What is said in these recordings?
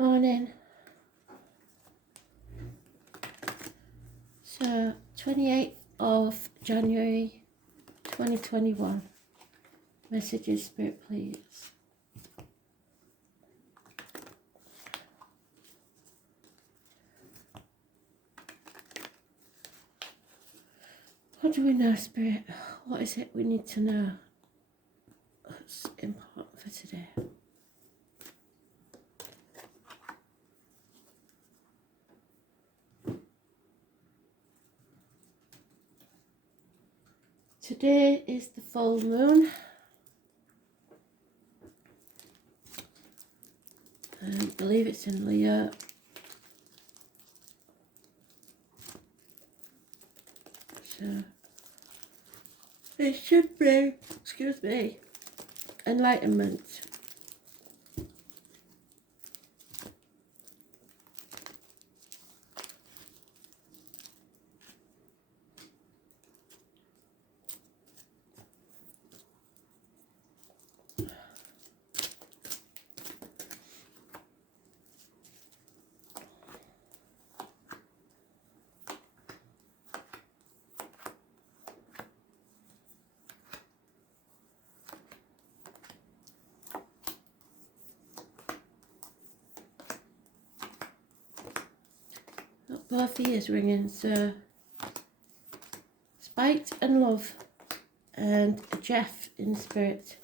Morning. So, 28th of January 2021. Messages, Spirit, please. What do we know, Spirit? What is it we need to know? What's important for today? Today is the full moon. I believe it's in Leo. So it should be, excuse me, enlightenment. Both ears ringing, so spite and love, and a Jeff in spirit.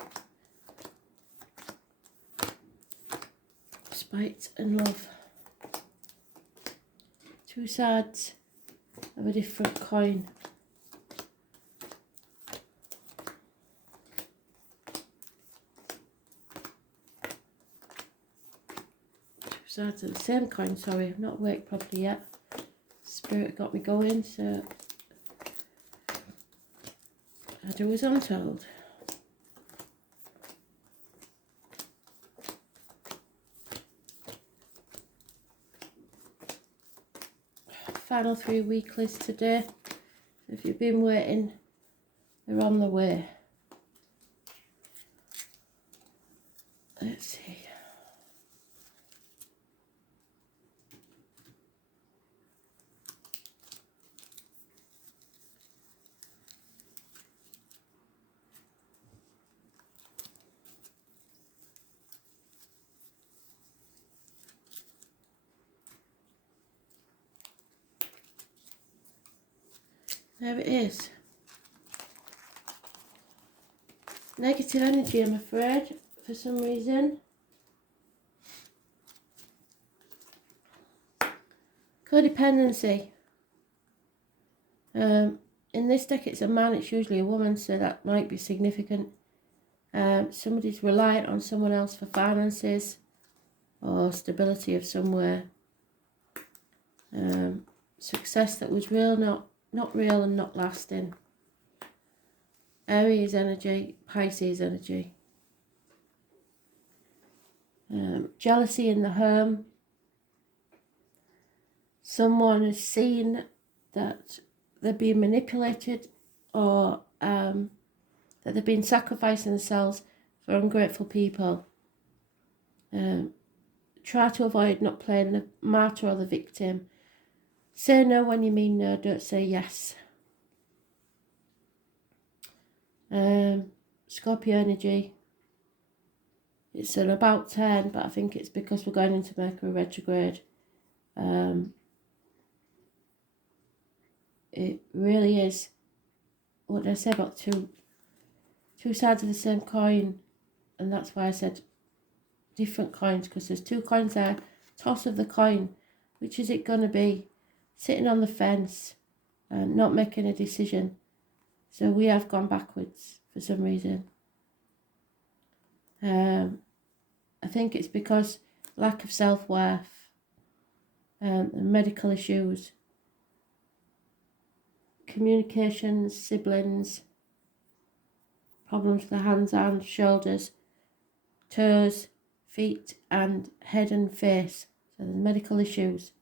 Spite and love. Two sides of a different coin. Two sides of the same coin, sorry, I've not worked properly yet. Spirit got me going, so I do as I'm told. Final 3 weeklies today. If you've been waiting, they're on the way. Let's see. There it is. Negative energy, I'm afraid, for some reason. Codependency. In this deck it's a man, it's usually a woman, so that might be significant. Somebody's reliant on someone else for finances or stability of somewhere. Success that was real, not real and not lasting. Aries energy, Pisces energy. Jealousy in the home. Someone has seen that they're being manipulated, or that they've been sacrificing themselves for ungrateful people. Try to avoid not playing the martyr or the victim. Say no when you mean no, don't say yes. Scorpio energy. It's an about 10, but I think it's because we're going into Mercury retrograde. It really is, what did I say about two sides of the same coin, and that's why I said different coins, because there's two coins there. Toss of the coin, which is it going to be? Sitting on the fence and not making a decision. So we have gone backwards for some reason. I think it's because lack of self-worth, medical issues, communications, siblings, problems with the hands, arms, shoulders, toes, feet and head and face. So there's medical issues.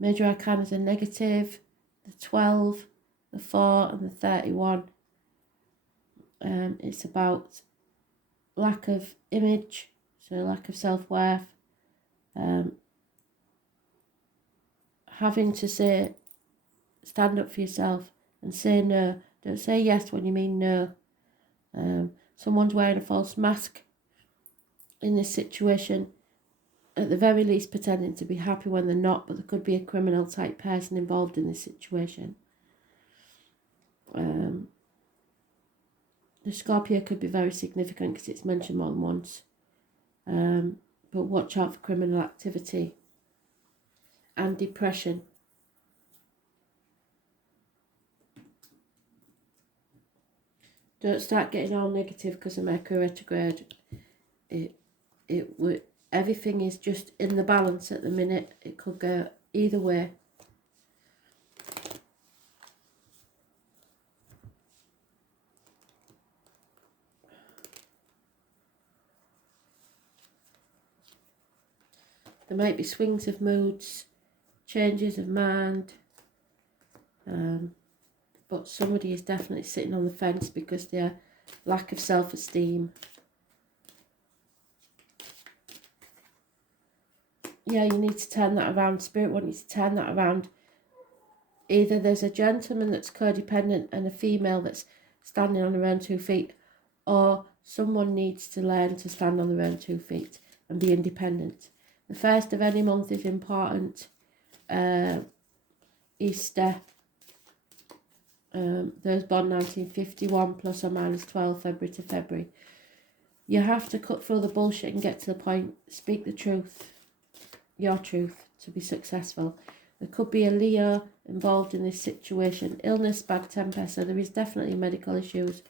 Major arcana is a negative, the 12, the 4 and the 31. It's about lack of image, so lack of self-worth, having to stand up for yourself and say no. Don't say yes when you mean no. Someone's wearing a false mask in this situation, at the very least pretending to be happy when they're not, but there could be a criminal type person involved in this situation. The Scorpio could be very significant because it's mentioned more than once. But watch out for criminal activity and depression. Don't start getting all negative because of Mercury retrograde. Everything is just in the balance at the minute. It could go either way. There might be swings of moods, changes of mind, but somebody is definitely sitting on the fence because their lack of self-esteem. Yeah, you need to turn that around. Spirit wants you to turn that around. Either there's a gentleman that's codependent and a female that's standing on their own 2 feet, or someone needs to learn to stand on their own 2 feet and be independent. The first of any month is important. Easter. Those born 1951 plus or minus 12 February to February. You have to cut through the bullshit and get to the point. Speak the truth. Your truth to be successful. There could be a Leo involved in this situation. Illness, bad temper, so there is definitely medical issues.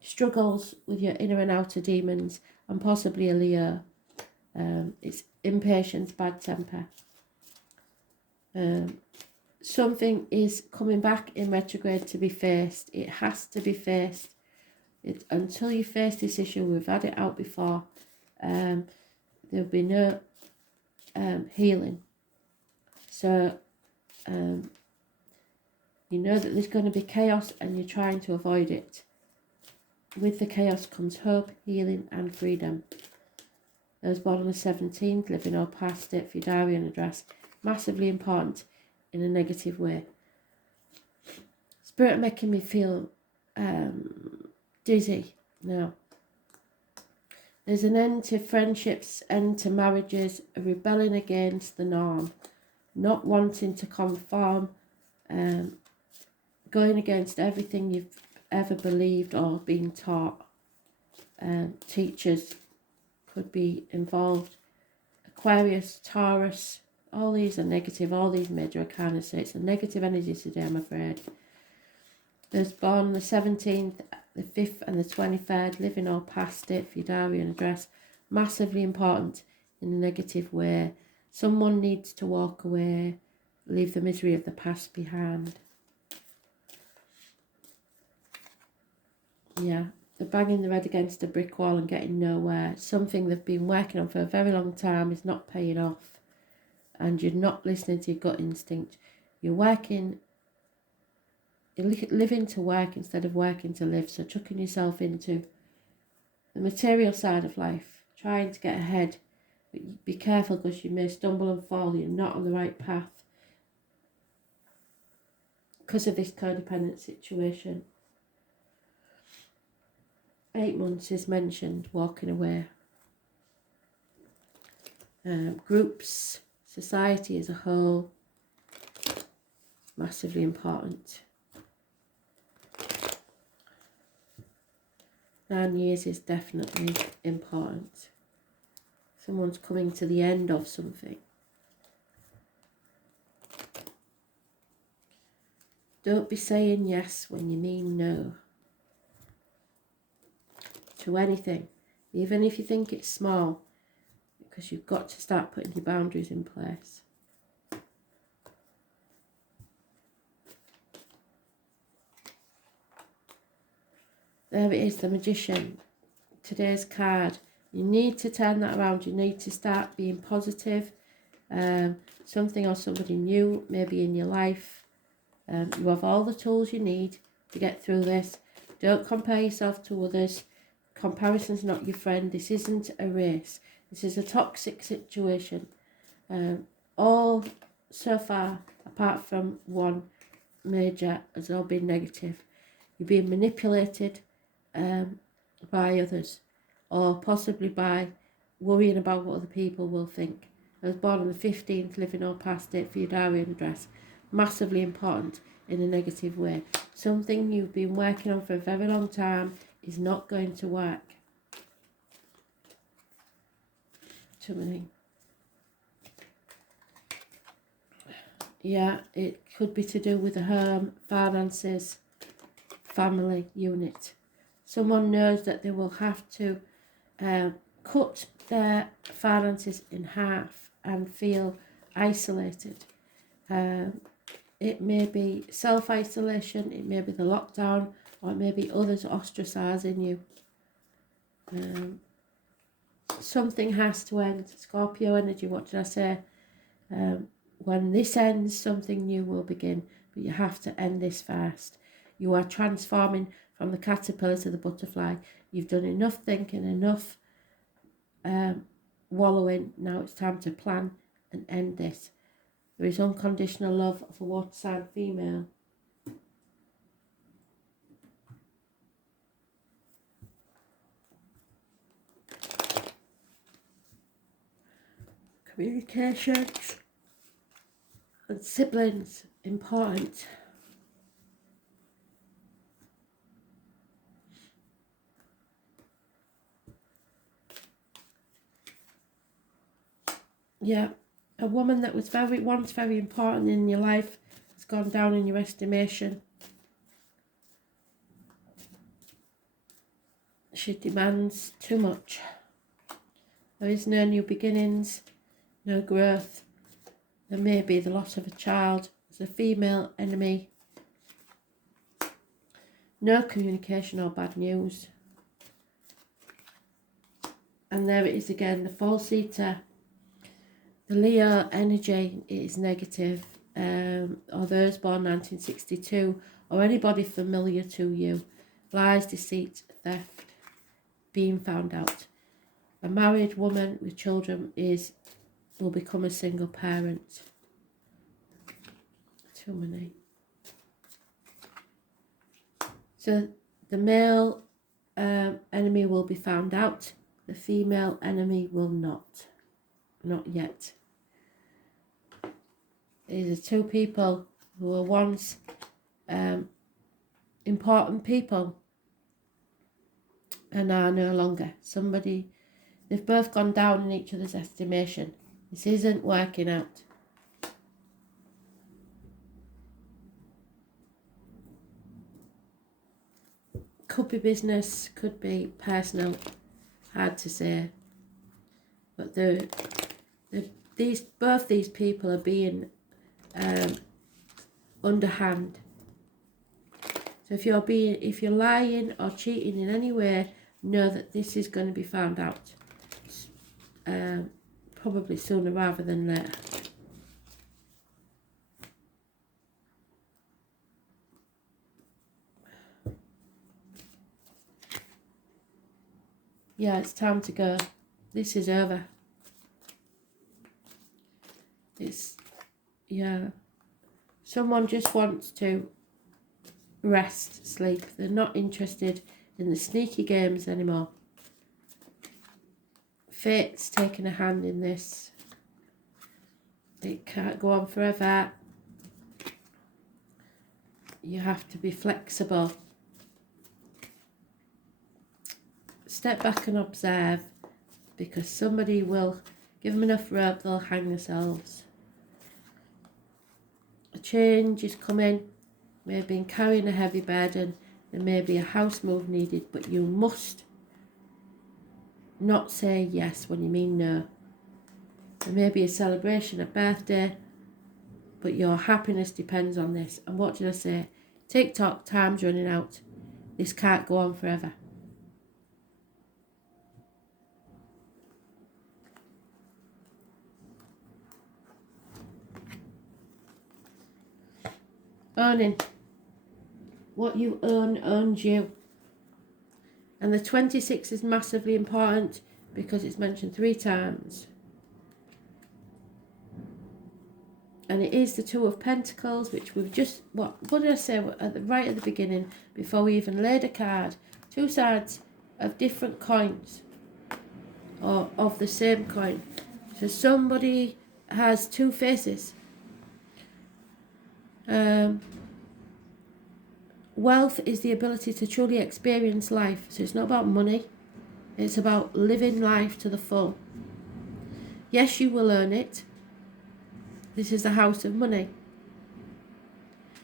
Struggles with your inner and outer demons, and possibly a Leo. It's impatience, bad temper. Something is coming back in retrograde to be faced. It has to be faced. Until you face this issue, we've had it out before, there'll be no healing. So you know that there's going to be chaos and you're trying to avoid it. With the chaos comes hope, healing and freedom. Those born on the 17th, living or past it, for your diary and address. Massively important in a negative way. Spirit making me feel dizzy now. There's an end to friendships, end to marriages, a rebelling against the norm, not wanting to conform, going against everything you've ever believed or been taught. Teachers could be involved. Aquarius, Taurus, all these are negative, all these major arcana say it's a negative energy today, I'm afraid. Those born the 17th, the 5th and the 23rd, living or past it, for your diary and address, massively important in a negative way. Someone needs to walk away, leave the misery of the past behind. Yeah, they're banging their head against a brick wall and getting nowhere. Something they've been working on for a very long time is not paying off. And you're not listening to your gut instinct. You're living to work instead of working to live. So chucking yourself into the material side of life, trying to get ahead. But be careful because you may stumble and fall. You're not on the right path because of this codependent situation. 8 months is mentioned, walking away. Groups, society as a whole, massively important. 9 years is definitely important. Someone's coming to the end of something. Don't be saying yes when you mean no to anything, even if you think it's small, because you've got to start putting your boundaries in place. There it is, the Magician. Today's card. You need to turn that around. You need to start being positive. Something or somebody new maybe in your life. You have all the tools you need to get through this. Don't compare yourself to others, Comparison's not your friend. This isn't a race. This is a toxic situation. All so far, apart from one major, has all been negative. You're being manipulated by others, or possibly by worrying about what other people will think. I was born on the 15th, living all past date for your diary and address. Massively important in a negative way. Something you've been working on for a very long time is not going to work. Too many. Yeah, it could be to do with the home, finances, family unit. Someone knows that they will have to cut their finances in half and feel isolated. It may be self-isolation, it may be the lockdown, or it may be others ostracising you. Something has to end. Scorpio energy, what did I say? When this ends, something new will begin, but you have to end this fast. You are transforming from the caterpillar to the butterfly. You've done enough thinking, enough wallowing. Now it's time to plan and end this. There is unconditional love for water sign female. Communications and siblings, important. Yeah, a woman that was once very important in your life has gone down in your estimation. She demands too much. There is no new beginnings, no growth. There may be the loss of a child. There's a female enemy. No communication or bad news. And there it is again, the false eater. The Leo energy is negative, or those born 1962, or anybody familiar to you. Lies, deceit, theft, being found out. A married woman with children will become a single parent. Too many. So the male enemy will be found out. The female enemy will not. Not yet. These are two people who were once important people and are no longer. They've both gone down in each other's estimation. This isn't working out. Could be business, could be personal, hard to say. But both these people are being underhand. So if you're lying or cheating in any way, know that this is going to be found out. Probably sooner rather than later. Yeah, it's time to go. This is over. Someone just wants to rest, sleep. They're not interested in the sneaky games anymore. Fate's taking a hand in this. It can't go on forever. You have to be flexible. Step back and observe, because somebody will give them enough rope, they'll hang themselves. A change is coming. Maybe carrying a heavy burden. There may be a house move needed, but you must not say yes when you mean no. There may be a celebration, a birthday, but your happiness depends on this. And what did I say? TikTok, time's running out. This can't go on forever. Owning. What you own owns you. And the 26 is massively important because it's mentioned 3 times. And it is the Two of Pentacles, which we've just, what did I say right at the beginning, before we even laid a card? 2 sides of different coins, or of the same coin. So somebody has 2 faces. Wealth is the ability to truly experience life. So it's not about money. It's about living life to the full. Yes, you will earn it. This is the house of money.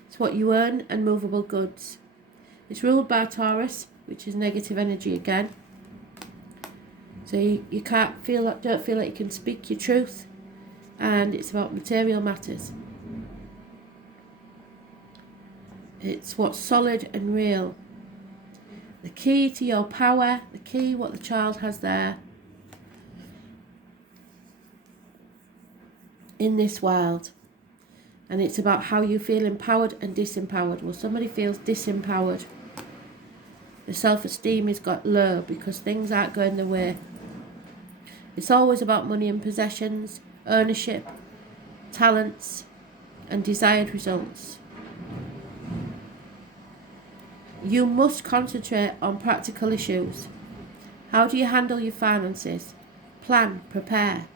It's what you earn and movable goods. It's ruled by Taurus, which is negative energy again. So you don't feel like you can speak your truth. And it's about material matters. It's what's solid and real. The key to your power, the key what the child has there in this world. And it's about how you feel empowered and disempowered. Well, somebody feels disempowered. The self-esteem has got low because things aren't going their way. It's always about money and possessions, ownership, talents, and desired results. You must concentrate on practical issues. How do you handle your finances? Plan, prepare.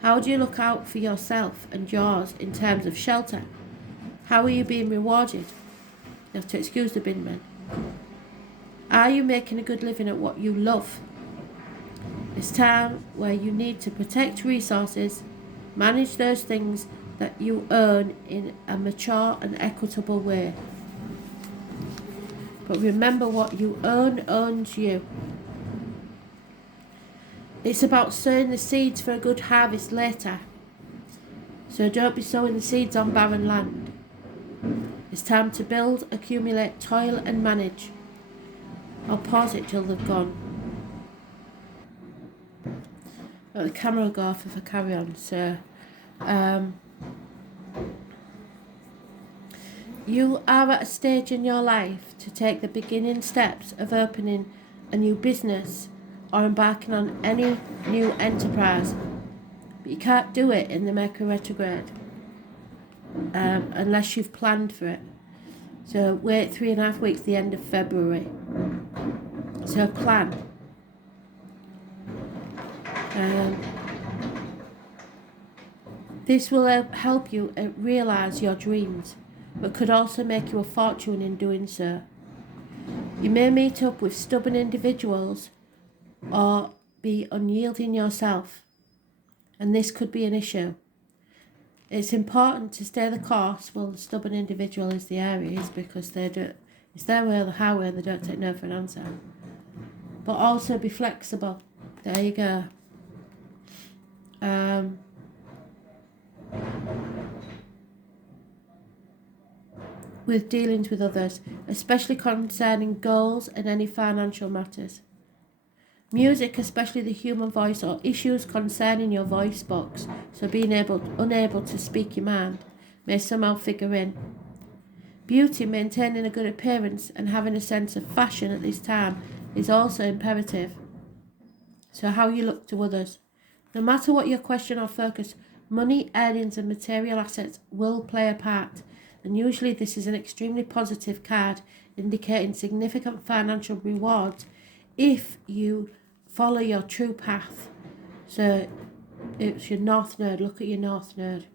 How do you look out for yourself and yours in terms of shelter? How are you being rewarded? You have to excuse the bin men. Are you making a good living at what you love? It's time where you need to protect resources, manage those things that you earn in a mature and equitable way. But remember, what you earn owns you. It's about sowing the seeds for a good harvest later. So don't be sowing the seeds on barren land. It's time to build, accumulate, toil and manage. I'll pause it till they've gone. Let the camera will go off if I carry on. So, you are at a stage in your life to take the beginning steps of opening a new business or embarking on any new enterprise. But you can't do it in the Mercury retrograde unless you've planned for it. So wait 3.5 weeks, the end of February. So plan. This will help you realise your dreams, but could also make you a fortune in doing so. You may meet up with stubborn individuals or be unyielding yourself, and this could be an issue. It's important to stay the course. Well, the stubborn individual is the Aries because it's their way or the highway and they don't take no for an answer. But also be flexible. There you go. With dealings with others, especially concerning goals and any financial matters. Music, especially the human voice, or issues concerning your voice box, so being unable to speak your mind, may somehow figure in. Beauty, maintaining a good appearance and having a sense of fashion at this time is also imperative. So how you look to others. No matter what your question or focus, money, earnings and material assets will play a part. And usually this is an extremely positive card, indicating significant financial rewards if you follow your true path. So it's your North Node. Look at your North Node.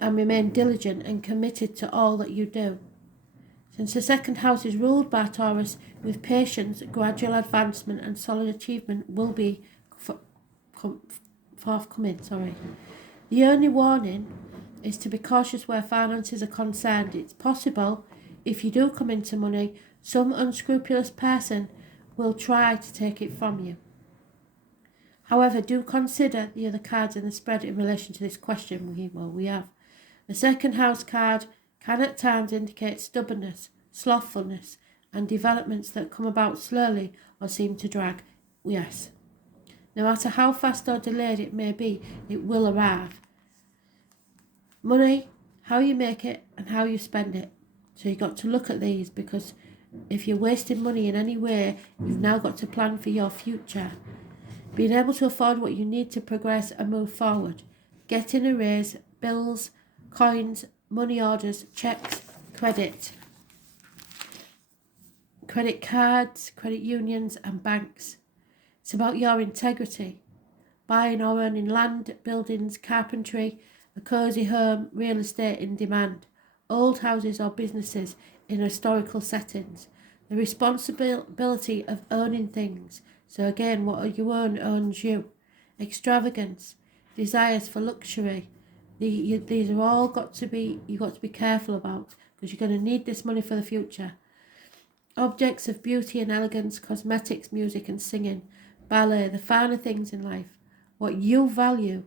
And remain diligent and committed to all that you do. Since the second house is ruled by Taurus, with patience, gradual advancement and solid achievement will be forthcoming. The only warning is to be cautious where finances are concerned. It's possible, if you do come into money, some unscrupulous person will try to take it from you. However, do consider the other cards in the spread in relation to this question we have. The second house card can at times indicate stubbornness, slothfulness, and developments that come about slowly or seem to drag. Yes. No matter how fast or delayed it may be, it will arrive. Money, how you make it and how you spend it. So you've got to look at these because If you're wasting money in any way, you've now got to plan for your future. Being able to afford what you need to progress and move forward. Getting a raise, bills, coins, money orders, checks, credit cards, credit unions and banks. It's about your integrity. Buying or owning land, buildings, carpentry, a cosy home, real estate in demand, old houses or businesses in historical settings. The responsibility of owning things. So again, what you own owns you. Extravagance, desires for luxury. These are all you've got to be careful about, because you're going to need this money for the future. Objects of beauty and elegance, cosmetics, music and singing, ballet, the finer things in life. What you value,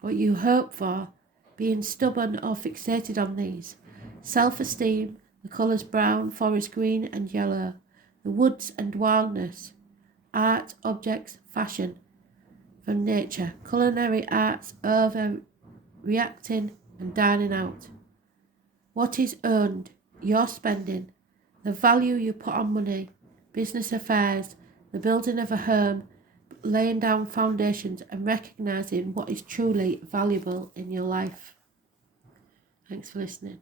what you hope for, being stubborn or fixated on these. Self-esteem, the colours brown, forest green and yellow. The woods and wildness. Art, objects, fashion from nature. Culinary arts, overreacting and dining out. What is earned, your spending. The value you put on money. Business affairs, the building of a home, laying down foundations and recognising what is truly valuable in your life. Thanks for listening.